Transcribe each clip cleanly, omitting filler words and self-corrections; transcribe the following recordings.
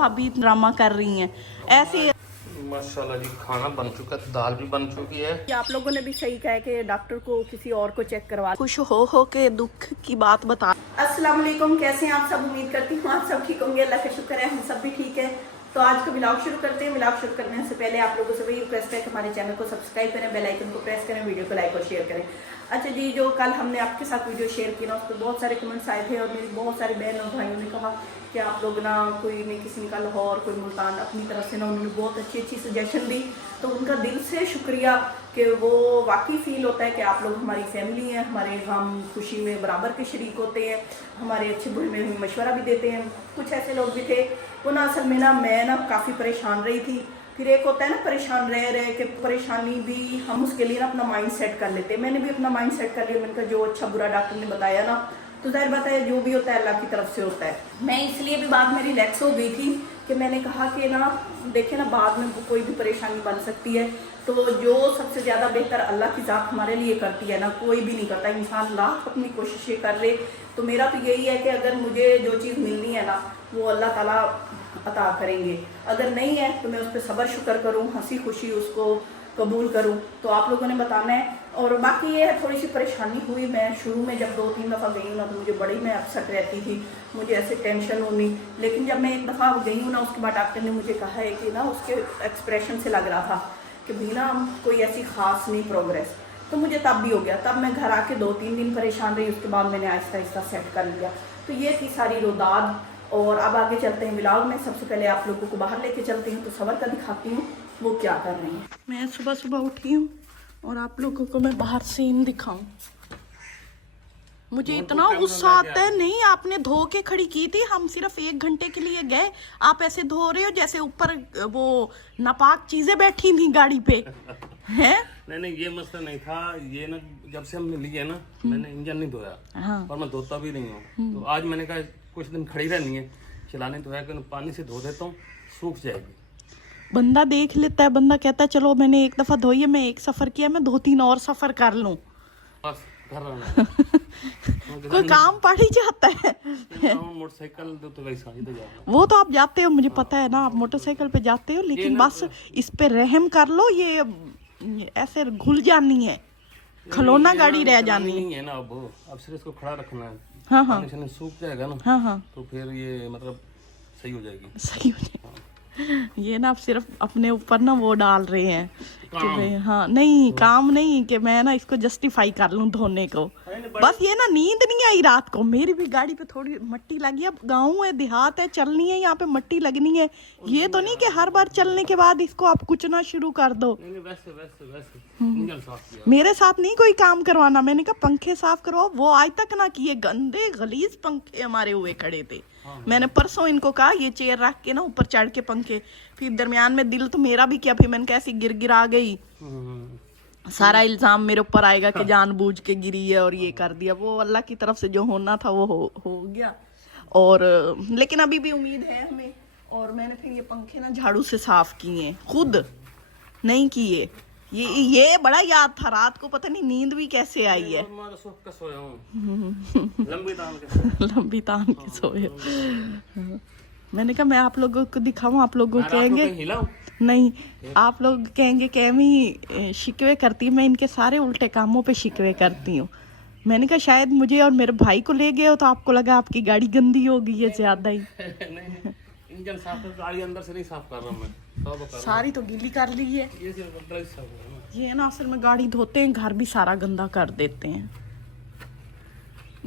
अभी ड्रामा कर रही हैं ऐसे। माशाल्लाह जी, खाना बन चुका है, दाल भी बन चुकी है। आप लोगों ने भी सही कहा है कि डॉक्टर को किसी और को चेक करवा। खुश हो के दुख की बात बता। अस्सलाम वालेकुम, कैसे हैं आप सब? उम्मीद करती हूँ आप सब ठीक होंगे, अल्लाह का शुक्र है हम सब भी ठीक है। तो आज का व्लॉग शुरू करते हैं। व्लॉग शुरू करने से पहले आप लोगों से वही रिक्वेस्ट है कि हमारे चैनल को सब्सक्राइब करें, बेल आइकन को प्रेस करें, वीडियो को लाइक और शेयर करें। अच्छा जी, जो कल हमने आपके साथ वीडियो शेयर की ना, उस पर बहुत सारे कमेंट्स आए थे और मेरी बहुत सारे बहन और भाइयों ने कहा कि आप लोग ना, कोई ने किसी ने कहा लाहौर, कोई मुल्तान, अपनी तरफ से ना उन्होंने बहुत अच्छी अच्छी सजेशन दी। तो उनका दिल से शुक्रिया कि वो वाकई फील होता है कि आप लोग हमारी फैमिली हैं, हमारे गम खुशी में बराबर के शरीक होते हैं, हमारे अच्छे बुरे में हमें मशवरा भी देते हैं। कुछ ऐसे लोग भी थे वो ना, असल में ना मैं ना काफ़ी परेशान रही थी। फिर एक होता है ना परेशान रह रहे कि परेशानी भी हम उसके लिए ना अपना माइंड सेट कर लेते हैं। मैंने भी अपना माइंड सेट कर लिया। मैंने कहा जो अच्छा बुरा डॉक्टर ने बताया ना, तो जाहिर बात है जो भी होता है अल्लाह की तरफ से होता है। मैं इसलिए भी बाद में रिलैक्स हो गई थी कि मैंने कहा कि ना देखे ना, बाद में कोई भी परेशानी बन सकती है। तो जो सबसे ज़्यादा बेहतर अल्लाह की ज़ात हमारे लिए करती है ना, कोई भी नहीं करता। इंसान लाख अपनी कोशिशें कर ले। तो मेरा तो यही है कि अगर मुझे जो चीज़ मिलनी है ना, वो अल्लाह ताला अता करेंगे। अगर नहीं है तो मैं उस पर सब्र शुक्र करूँ, हंसी खुशी उसको कबूल करूँ। तो आप लोगों ने बताना है। और बाकी ये है, थोड़ी सी परेशानी हुई। मैं शुरू में जब 2-3 दफ़ा गई हूँ ना, तो मुझे बड़ी मैं अपसेट रहती थी, मुझे ऐसे टेंशन होनी। लेकिन जब मैं एक दफ़ा गई हूँ ना, उसके बाद डॉक्टर ने मुझे कहा है कि ना, उसके एक्सप्रेशन से लग रहा था कि भी ना कोई ऐसी ख़ास नहीं प्रोग्रेस। तो मुझे तब भी हो गया। तब मैं घर आके 2-3 दिन परेशान रही, उसके बाद मैंने आहिस्ता आहिस्ता सेट कर लिया। तो ये थी सारी रोदाद। और अब आगे चलते हैं व्लॉग में। सबसे पहले आप लोगों को बाहर लेके चलती हूँ, तो सबर का दिखाती हूँ वो क्या कर रही हैं। मैं सुबह सुबह उठी हूँ और आप लोगों को मैं बाहर सीन दिखाऊं। मुझे इतना गुस्सा आता है। नहीं, आपने धो के खड़ी की थी, हम सिर्फ 1 घंटे के लिए गए, आप ऐसे धो रहे हो जैसे ऊपर वो नापाक चीजें बैठी थी गाड़ी पे हैं। नहीं, ये मसला नहीं था। ये ना, जब से हमने ली है ना, मैंने इंजन नहीं धोया। हाँ। और मैं धोता भी नहीं हूँ। तो आज मैंने कहा कुछ दिन खड़ी रहनी है, चलाने तो है कि पानी से धो देता हूँ, सूख जाएगी। बंदा देख लेता है, बंदा कहता है चलो मैंने एक दफा धोई है, मैं एक सफर किया, मैं 2-3 और सफर कर लूं। बस घर रहना कोई काम पड़ ही जाता है। मोटरसाइकिल तो वैसा ही तो जाता। वो तो आप जाते हो, मुझे पता है ना, आप मोटरसाइकिल पे जाते हो, लेकिन बस इस पे रहम कर लो। ये ऐसे घुल जानी है, खिलौना गाड़ी रह जानी नहीं है ना। अब सिर्फ इसको खड़ा रखना है। हाँ हाँ, पानी सूख जाएगा ना। हाँ हाँ, तो फिर ये मतलब सही हो जाएगी। सही हो जाएगी। ये ना आप सिर्फ अपने ऊपर ना वो डाल रहे हैं कि भाई हाँ, नहीं काम नहीं कि मैं ना इसको जस्टिफाई कर लूं धोने को। बस ये ना नींद नहीं आई रात को। मेरी भी गाड़ी पे थोड़ी मट्टी लगी। अब गाँव है, देहात है, चलनी है, यहाँ पे मट्टी लगनी है। ये तो नहीं कि हर बार चलने के बाद इसको आप कुचना शुरू कर दो। वैसे मेरे साथ नहीं कोई काम करवाना। मैंने कहा पंखे साफ करवाओ, वो आज तक ना किए। गंदे गलीज पंखे हमारे हुए खड़े थे। मैंने परसों इनको कहा ये चेयर रख के ना ऊपर चढ़ के पंखे। फिर दरमियान में दिल तो मेरा भी किया, फिर मैंने कैसी गिर आ गई। सारा इल्जाम मेरे ऊपर आएगा कि जानबूझ के गिरी है और ये कर दिया। वो अल्लाह की तरफ से जो होना था वो हो गया। और लेकिन अभी भी उम्मीद है हमें। और मैंने फिर ये पंखे ना झाड़ू से साफ किए, खुद नहीं किए। ये बड़ा याद था रात को, पता नहीं नींद भी कैसे आई है। लंबी तान के सोए। मैंने कहा मैं आप लोगों को दिखाऊं, आप लोगों को कहेंगे नहीं, आप लोग कहेंगे कि मैं शिकवे करती हूँ। मैं इनके सारे उल्टे कामों पे शिकवे करती हूँ। मैंने कहा शायद मुझे और मेरे भाई को ले गए हो तो आपको लगा आपकी गाड़ी गंदी हो गई है ज्यादा ही। इंजन साफ कर, गाड़ी अंदर से नहीं साफ कर रहा हूं मैं। सारी तो गीली कर ली है। ये सिर्फ ड्राइव साफ है। ये ना असल में गाड़ी धोते हैं, घर भी सारा गंदा कर देते हैं,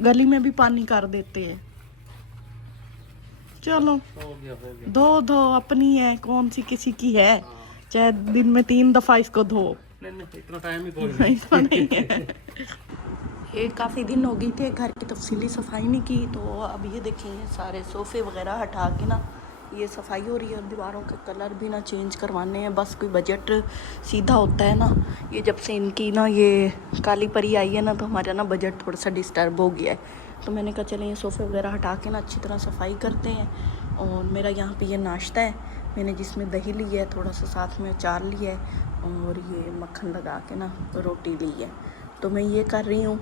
गली में भी पानी कर देते हैं। चलो हो गया। धो अपनी है, कौन सी किसी की है। चाहे दिन में 3 दफा इसको धो। नहीं, इतना टाइम ही कोई नहीं है। ये काफ़ी दिन हो गई थे घर की तफसीली सफाई नहीं की। तो अब ये देखें, सारे सोफ़े वगैरह हटा के ना ये सफाई हो रही है। और दीवारों के कलर भी ना चेंज करवाने हैं। बस कोई बजट सीधा होता है ना। ये जब से इनकी ना ये काली परी आई है ना, तो हमारा ना बजट थोड़ा सा डिस्टर्ब हो गया है। तो मैंने कहा चलें ये सोफ़े वगैरह हटा के ना अच्छी तरह सफाई करते हैं। और मेरा यहाँ पे ये नाश्ता है, मैंने जिसमें दही ली है, थोड़ा सा साथ में अचार लिया है और ये मक्खन लगा के ना रोटी ली है। तो मैं ये कर रही हूँ।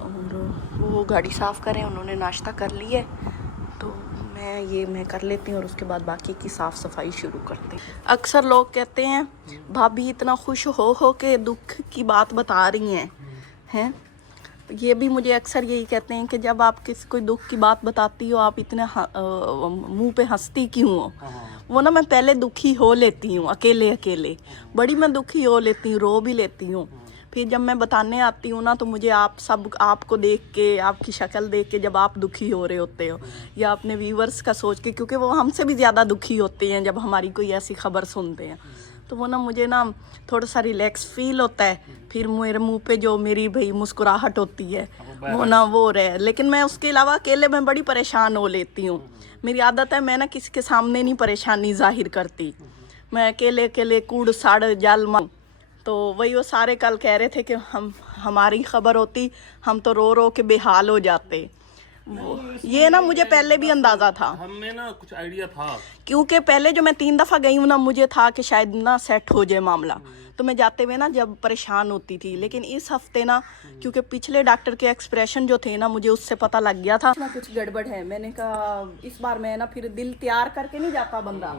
और वो गाड़ी साफ़ करें, उन्होंने नाश्ता कर लिया है। तो मैं कर लेती हूँ और उसके बाद बाकी की साफ़ सफाई शुरू करते हैं। अक्सर लोग कहते हैं भाभी इतना खुश हो के दुख की बात बता रही हैं ये भी मुझे अक्सर यही कहते हैं कि जब आप किसी कोई दुख की बात बताती हो आप इतने मुंह पे हंसती क्यों हो। वो ना मैं पहले दुखी हो लेती हूँ अकेले बड़ी मैं दुखी हो लेती हूँ, रो भी लेती हूँ। फिर जब मैं बताने आती हूँ ना तो मुझे आपको देख के, आपकी शक्ल देख के जब आप दुखी हो रहे होते हो या अपने व्यूवर्स का सोच के, क्योंकि वो हमसे भी ज़्यादा दुखी होते हैं जब हमारी कोई ऐसी खबर सुनते हैं, तो वो ना मुझे ना थोड़ा सा रिलैक्स फील होता है। फिर मेरे मुंह पे जो मेरी भाई मुस्कुराहट होती है वो ना वो रहे। लेकिन मैं उसके अलावा अकेले में बड़ी परेशान हो लेती हूँ। मेरी आदत है मैं ना किसी के सामने नहीं परेशानी जाहिर करती, मैं अकेले कूड़ साड़ जाल माँ। तो वही वो सारे कल कह रहे थे कि हमारी खबर होती हम तो रो के बेहाल हो जाते। वो ये ना मुझे पहले भी अंदाजा था, हमें ना कुछ आइडिया था, क्योंकि पहले जो मैं 3 दफ़ा गई हूँ ना मुझे था कि शायद ना सेट हो जाए मामला, तो मैं जाते हुए ना जब परेशान होती थी। लेकिन इस हफ्ते ना क्योंकि पिछले डॉक्टर के एक्सप्रेशन जो थे ना मुझे उससे पता लग गया था ना कुछ गड़बड़ है। मैंने कहा इस बार मैं ना फिर दिल तैयार करके नहीं जाता बंदा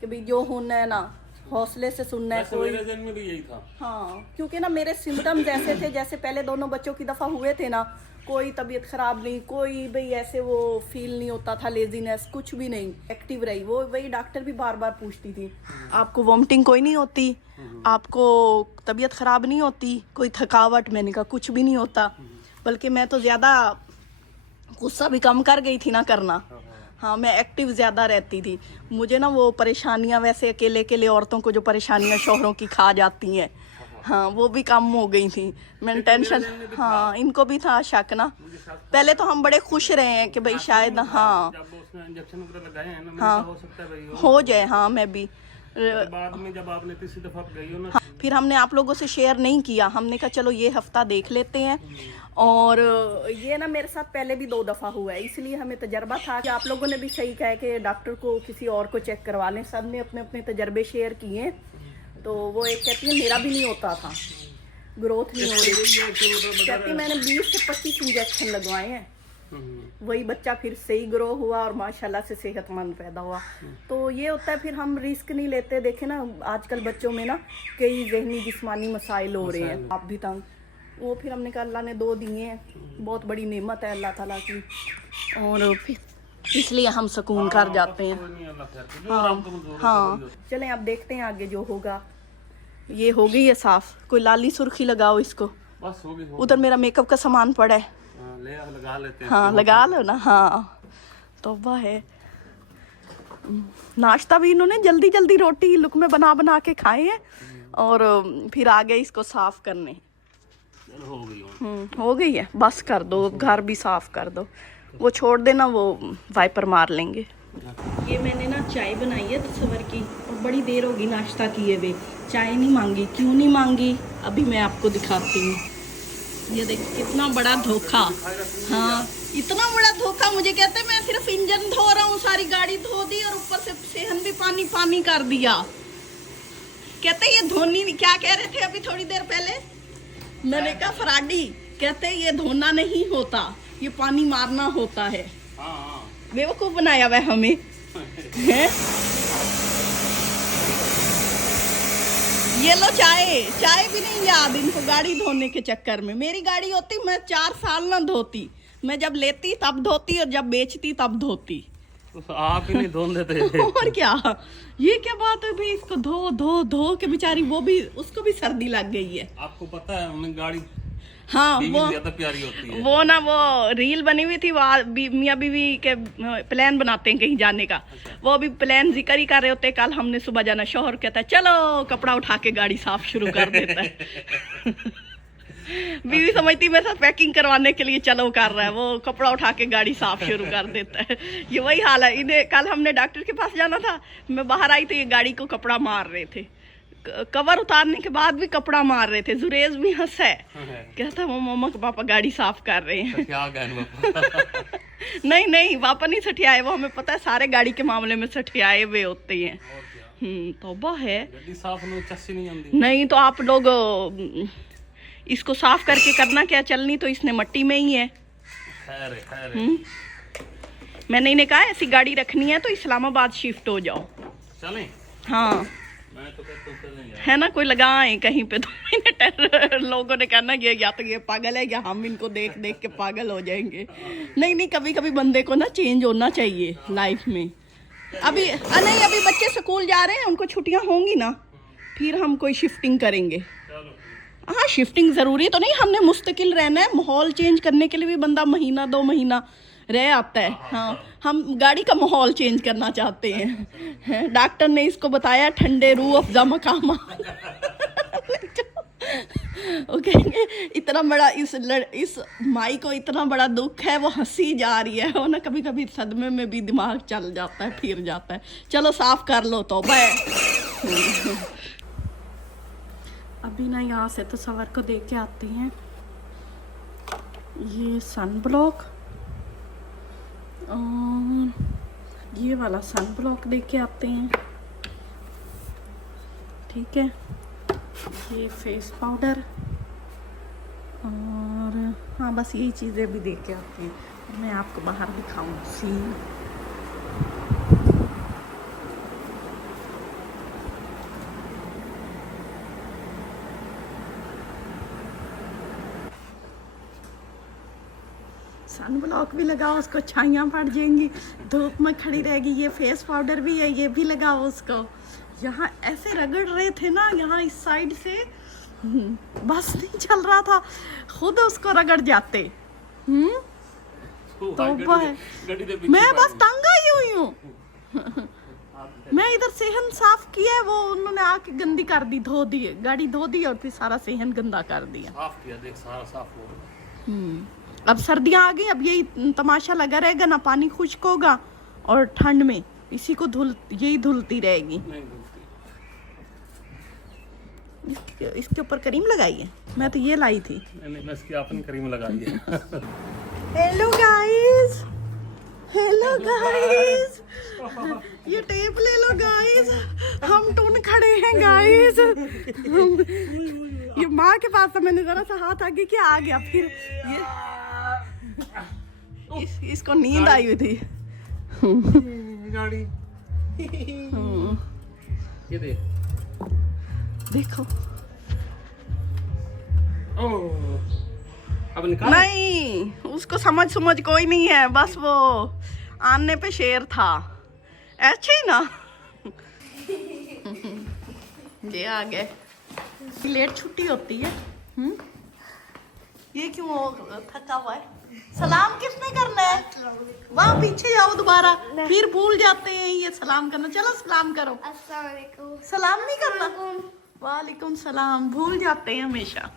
कि भाई जो होना है ना हौसले से सुनना है। कोई मेरे जन्म में भी यही था। हाँ, क्योंकि ना मेरे सिम्टम्स ऐसे थे जैसे पहले दोनों बच्चों की दफ़ा हुए थे ना, कोई तबीयत ख़राब नहीं, कोई भाई ऐसे वो फील नहीं होता था, लेजीनेस कुछ भी नहीं, एक्टिव रही। वो वही डॉक्टर भी बार बार पूछती थी आपको वॉमिटिंग कोई नहीं होती, आपको तबीयत ख़राब नहीं होती, कोई थकावट। मैंने कहा कुछ भी नहीं होता, बल्कि मैं तो ज़्यादा गुस्सा भी कम कर गई थी ना करना। हाँ, मैं एक्टिव ज़्यादा रहती थी। मुझे ना वो परेशानियाँ वैसे अकेले औरतों को जो परेशानियाँ शौहरों की खा जाती हैं, हाँ वो भी कम हो गई थी। मैंने टेंशन, हाँ इनको भी था शक ना। पहले तो हम बड़े खुश रहे हैं कि भाई शायद हाँ हो जाए। हाँ मैं भी बाद में जब आपने तीसरी दफा गई हो ना, हाँ, फिर हमने आप लोगों से शेयर नहीं किया। हमने कहा चलो ये हफ्ता देख लेते हैं। और ये ना मेरे साथ पहले भी 2 दफ़ा हुआ है, इसलिए हमें तजर्बा था कि आप लोगों ने भी सही कहा कि डॉक्टर को किसी और को चेक करवा लें। सब ने अपने अपने तजर्बे शेयर किए, तो वो एक कहती है मेरा भी नहीं होता था, ग्रोथ नहीं हो रही, कहती मैंने 20 से 25 इंजेक्शन लगवाए हैं, वही बच्चा फिर सही ग्रो हुआ और माशाल्लाह से सेहतमंद पैदा हुआ। तो ये होता है फिर हम रिस्क नहीं लेते। देखे ना आजकल बच्चों में ना कई जहनी जिस्मानी मसाइल हो रहे हैं, आप भी तंग। वो फिर हमने कहा अल्लाह ने 2 दिए हैं, बहुत बड़ी नेमत है अल्लाह ताला की, और फिर इसलिए हम सुकून कर जाते हैं। हाँ चलें अब देखते हैं आगे जो होगा। ये हो गई है साफ, कोई लाली सुर्खी लगाओ इसको, बस हो गई। उधर मेरा मेकअप का सामान पड़ा है, लगा लेते हैं। हाँ लगा लो ना। हाँ तौबा है। नाश्ता भी इन्होंने जल्दी रोटी लुक में बना के खाए हैं और फिर आ गए इसको साफ करने। हो गई है, बस कर दो, घर भी साफ कर दो, वो छोड़ देना, वो वाइपर मार लेंगे। ये मैंने ना चाय बनाई है तसव्वुर की, और बड़ी देर होगी नाश्ता किए हुए, चाय नहीं मांगी। क्यों नहीं मांगी अभी मैं आपको दिखाती हूँ। ये देखिए कितना बड़ा धोखा, हाँ इतना बड़ा धोखा। मुझे कहते मैं सिर्फ इंजन धो रहा हूँ, सारी गाड़ी धो दी और ऊपर से सेहन भी पानी कर दिया। कहते ये धोनी, क्या कह रहे थे अभी थोड़ी देर पहले, मैंने कहा फराडी, कहते ये धोना नहीं होता, ये पानी मारना होता है। बेवकूफ बनाया हुआ हमें है? ये लो चाय भी नहीं याद इनको गाड़ी धोने के चक्कर में। मेरी गाड़ी होती मैं 4 साल ना धोती, मैं जब लेती तब धोती और जब बेचती तब धोती। तो आप ही नहीं धो देते और क्या, ये क्या बात है भाई, इसको धो के बेचारी, वो भी उसको भी सर्दी लग गई है। आपको पता है हमें गाड़ी हाँ वो ज्यादा प्यारी होती है। वो ना वो रील बनी हुई थी, मियाँ बीवी के प्लान बनाते हैं कहीं जाने का, वो अभी प्लान जिक्र ही कर रहे होते। कल हमने सुबह जाना, शौहर कहता है चलो कपड़ा उठा के गाड़ी साफ शुरू कर देता है। बीवी समझती मेरे साथ पैकिंग करवाने के लिए चलो कर रहा है, वो कपड़ा उठा के गाड़ी साफ शुरू कर देता है। ये वही हाल है। इन्हें कल हमने डॉक्टर के पास जाना था, मैं बाहर आई तो ये गाड़ी को कपड़ा मार रहे थे, कवर उतारने के बाद भी कपड़ा मार रहे थे। जुरेज भी हंस है, कहता वो मम्मा के पापा गाड़ी साफ कर रहे हैं। नहीं पापा नहीं सठियाए, वो हमें पता है सारे गाड़ी के मामले में सठियाए हुए होते हैं। तौबा है, नहीं तो आप लोग इसको साफ करके करना क्या, चलनी तो इसने मट्टी में ही है। मैंने इन्हें कहा ऐसी गाड़ी रखनी है तो इस्लामाबाद शिफ्ट हो जाओ। चलें? हाँ मैं तो कहता हूँ चलें यार। है ना, कोई लगाए कहीं पे तो इन्हें लोगों ने कहना ये या तो ये पागल है या हम इनको देख देख के पागल हो जाएंगे। नहीं नहीं, कभी कभी बंदे को ना चेंज होना चाहिए लाइफ में। अभी नहीं, अभी बच्चे स्कूल जा रहे हैं, उनको छुट्टियां होंगी ना, फिर हम कोई शिफ्टिंग करेंगे। हाँ शिफ्टिंग ज़रूरी तो नहीं, हमने मुस्तकिल रहना है। माहौल चेंज करने के लिए भी बंदा महीना 2 महीना रह आता है। हाँ हम गाड़ी का माहौल चेंज करना चाहते हैं। डॉक्टर ने इसको बताया ठंडे रूह अफ़ज़ा मकामा। वो कहेंगे इतना बड़ा इस माई को इतना बड़ा दुख है, वो हंसी जा रही है। वो ना कभी कभी सदमे में भी दिमाग चल जाता है, फिर जाता है। चलो साफ कर लो तो अभी ना यहाँ से तो सवर को देख के आते हैं। ये सन ब्लॉक और ये वाला सन ब्लॉक देख के आते हैं। ठीक है, ये फेस पाउडर और हाँ बस यही चीज़ें भी देख के आते हैं। मैं आपको बाहर दिखाऊँ सीन। सन ब्लॉक भी लगाओ, उसको छाइयाँ पड़ जाएंगी, धूप में खड़ी रहेगी। ये फेस पाउडर भी है, ये भी लगाओ उसको। यहाँ ऐसे रगड़ रहे थे ना, यहाँ इस साइड से बस नहीं चल रहा था, खुद उसको रगड़ जाते। तो मैं बस तंग आई हुई हूँ। मैं इधर सेहन साफ किया है, वो उन्होंने आके गंदी कर दी, धो दी, गाड़ी धो दी और फिर सारा सेहन गंदा कर दिया। साफ किया, देख सारा साफ हो गया। अब सर्दियाँ आ गई, अब यही तमाशा लगा रहेगा ना, पानी खुश्क होगा और ठंड में इसी को यही धुलती रहेगी। इसके ऊपर क्रीम लगाई है, मैं तो ये लाई थी। मैं इसकी आपने क्रीम लगाई है। हेलो गाइस, हेलो गाइस, ये टेप ले लो गाइस, हम टून खड़े हैं गाइस। ये माँ के पास था, मैंने जरा सा हाथ आगे किया, आ गया। फिर ये इसको नींद आई हुई थी। गाड़ी ये देखो। अब निकाल। नहीं, उसको समझ कोई नहीं है, बस वो आने पे शेर था, ऐसे ही ना। ये आ गए, लेट छुट्टी होती है। ये क्यों थका हुआ है? सलाम किसने करना है? वहाँ पीछे जाओ दोबारा, फिर भूल जाते हैं ये सलाम करना। चलो सलाम करो। सलाम नहीं करना? वालेकुम सलाम, भूल जाते हैं हमेशा।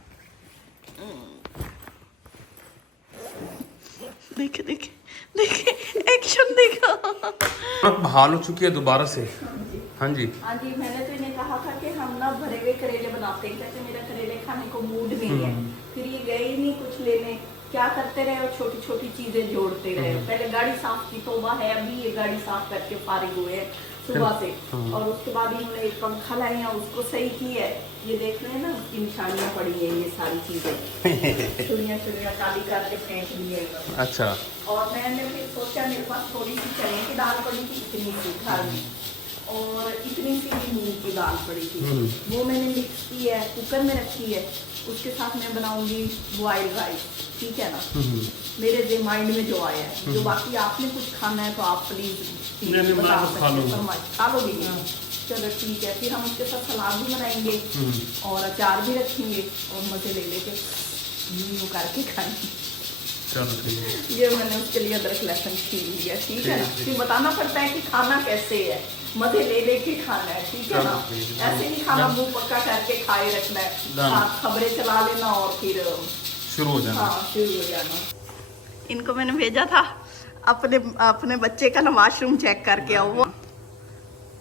देखे देखे देखे, एक्शन देखा। बहाल हो चुकी है दोबारा से। हाँ जी हाँ जी, मैंने तो इन्हें कहा था कि हम ना भरे हुए करेले बनाते हैं, क्योंकि मेरा करेले खाने को मूड नहीं है। फिर ये गए ही नहीं कुछ लेने, क्या करते रहे और छोटी छोटी चीजें जोड़ते रहे। पहले गाड़ी साफ की, तौबा है, अभी ये गाड़ी साफ करके फारिग हुए हैं सुबह से। और उसके बाद इन्होंने एक पंखा लाए हैं, उसको सही की है। ये देख रहे हैं ना, उसकी निशानियां पड़ी है, ये सारी चीजें चुड़िया काली करके फेंक दी है। अच्छा। और मैंने फिर सोचा, मेरे पास थोड़ी सी चने की दाल पड़ी थी, इतनी सी घर में, और इतनी सी भी मूंग की दाल पड़ी थी, वो मैंने मिक्स की है, कुकर में रखी है। उसके साथ मैं बनाऊंगी बॉइल्ड राइस, ठीक है ना। मेरे माइंड में जो आया है, जो बाकी आपने कुछ खाना है तो आप प्लीज खा लोगे। चलो ठीक है, फिर हम उसके साथ सलाद भी बनाएंगे और अचार भी रखेंगे और मजे ले लेके यूं करके खाएंगे। चलो ठीक है। ये मैंने उसके लिए अदरक लहसुन छील लिया, ठीक है ना। फिर बताना पड़ता है कि खाना कैसे है, मजे ले लेके खाना है, ठीक है ना। ऐसे नहीं खाना, मुंह पक्का करके खाए रखना है, खबरें चला लेना और फिर शुरू हो जाना। हाँ शुरू हो जाना। इनको मैंने भेजा था अपने बच्चे का ना वॉशरूम चेक करके आओ। वो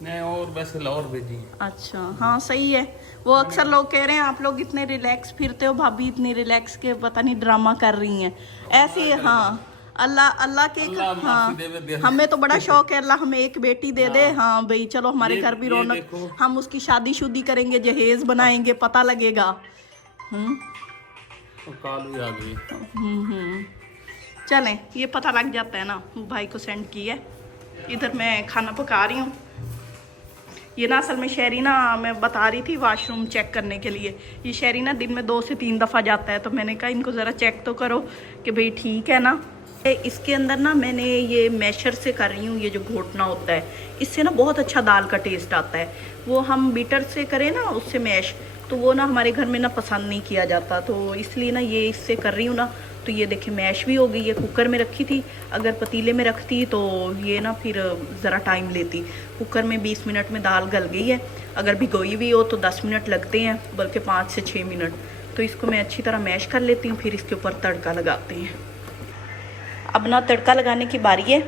नहीं, और वैसे लाहौर भेजी। अच्छा हाँ सही है। वो अक्सर लोग कह रहे हैं आप लोग इतने रिलैक्स फिरते हो, भाभी इतनी रिलैक्स के पता नहीं ड्रामा कर रही हैं ऐसे। हाँ अल्लाह के, हाँ हमें तो बड़ा शौक है, अल्लाह हमें एक बेटी दे दे। हाँ भाई चलो, हमारे घर भी रौनक, हम उसकी शादी शुदी करेंगे, जहेज बनाएंगे, पता लगेगा। कालू आ गई। चलें, ये पता लग जाता है ना, भाई को सेंड किया है। इधर मैं खाना पका रही हूँ। ये ना असल में शहरी ना, मैं बता रही थी वाशरूम चेक करने के लिए। ये शहरी ना दिन में 2 से 3 दफ़ा जाता है, तो मैंने कहा इनको ज़रा चेक तो करो कि भाई ठीक है ना। इसके अंदर ना मैंने ये मैशर से कर रही हूँ, ये जो घोटना होता है, इससे ना बहुत अच्छा दाल का टेस्ट आता है। वो हम बीटर से करें ना उससे मैश, तो वो ना हमारे घर में ना पसंद नहीं किया जाता, तो इसलिए ना ये इससे कर रही हूँ ना। तो ये देखिए मैश भी हो गई है। कुकर में रखी थी, अगर पतीले में रखती तो ये ना फिर ज़रा टाइम लेती। कुकर में 20 मिनट में दाल गल गई है। अगर भिगोई हुई हो तो 10 मिनट लगते हैं, बल्कि 5 से 6 मिनट। तो इसको मैं अच्छी तरह मैश कर लेती हूँ, फिर इसके ऊपर तड़का लगाते हैं। अब ना तड़का लगाने की बारी है,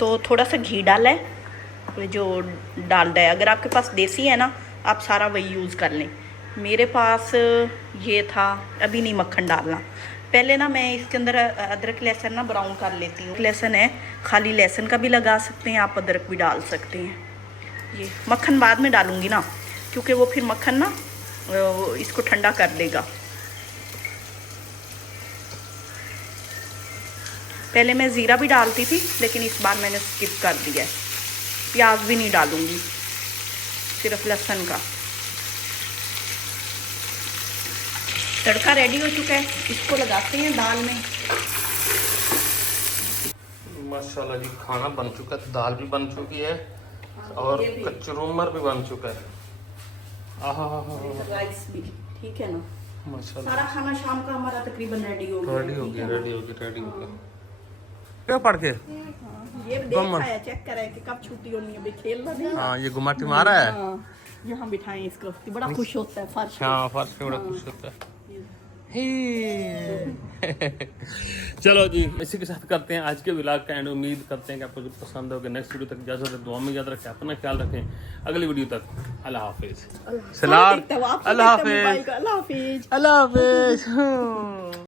तो थोड़ा सा घी डाला है, जो डालडा है। अगर आपके पास देसी है ना, आप सारा वही यूज़ कर लें। मेरे पास ये था, अभी नहीं मक्खन डालना। पहले ना मैं इसके अंदर अदरक लहसुन ना ब्राउन कर लेती हूँ। लहसुन है, खाली लहसुन का भी लगा सकते हैं आप, अदरक भी डाल सकते हैं। ये मक्खन बाद में डालूँगी ना, क्योंकि वो फिर मक्खन ना इसको ठंडा कर देगा। पहले मैं ज़ीरा भी डालती थी, लेकिन इस बार मैंने स्किप कर दिया है। प्याज भी नहीं डालूँगी, सिर्फ लहसुन का। तड़का रेडी हो चुका है, इसको लगाते हैं दाल में। माशाल्लाह जी, खाना बन चुका है, दाल भी बन चुकी है और कचरूमर भी बन चुका है। राइस भी ठीक है ना। माशाल्लाह, सारा खाना शाम का हमारा तकरीबन रेडी हो गया। क्या पढ़ के ये देखा है, चेक करा है कि कब छुट्टी होनी है, खेलना नहीं। हाँ, ये गुमाटी मारा है। यहाँ बिठाएं इसको, ये बड़ा खुश होता है फर्श पे। हाँ, फर्श पे बड़ा खुश होता है। चलो जी, इसी के साथ करते हैं आज के व्लॉग का एंड। उम्मीद करते हैं कि आपको जो पसंद होगा। नेक्स्ट वीडियो तक इजाजत है, दुआ में याद रखें, अपना ख्याल रखें। अगली वीडियो तक अल्लाह हाफिज। सलाम, अल्लाह हाफिज, अल्लाह हाफिज, अल्लाह हाफिज।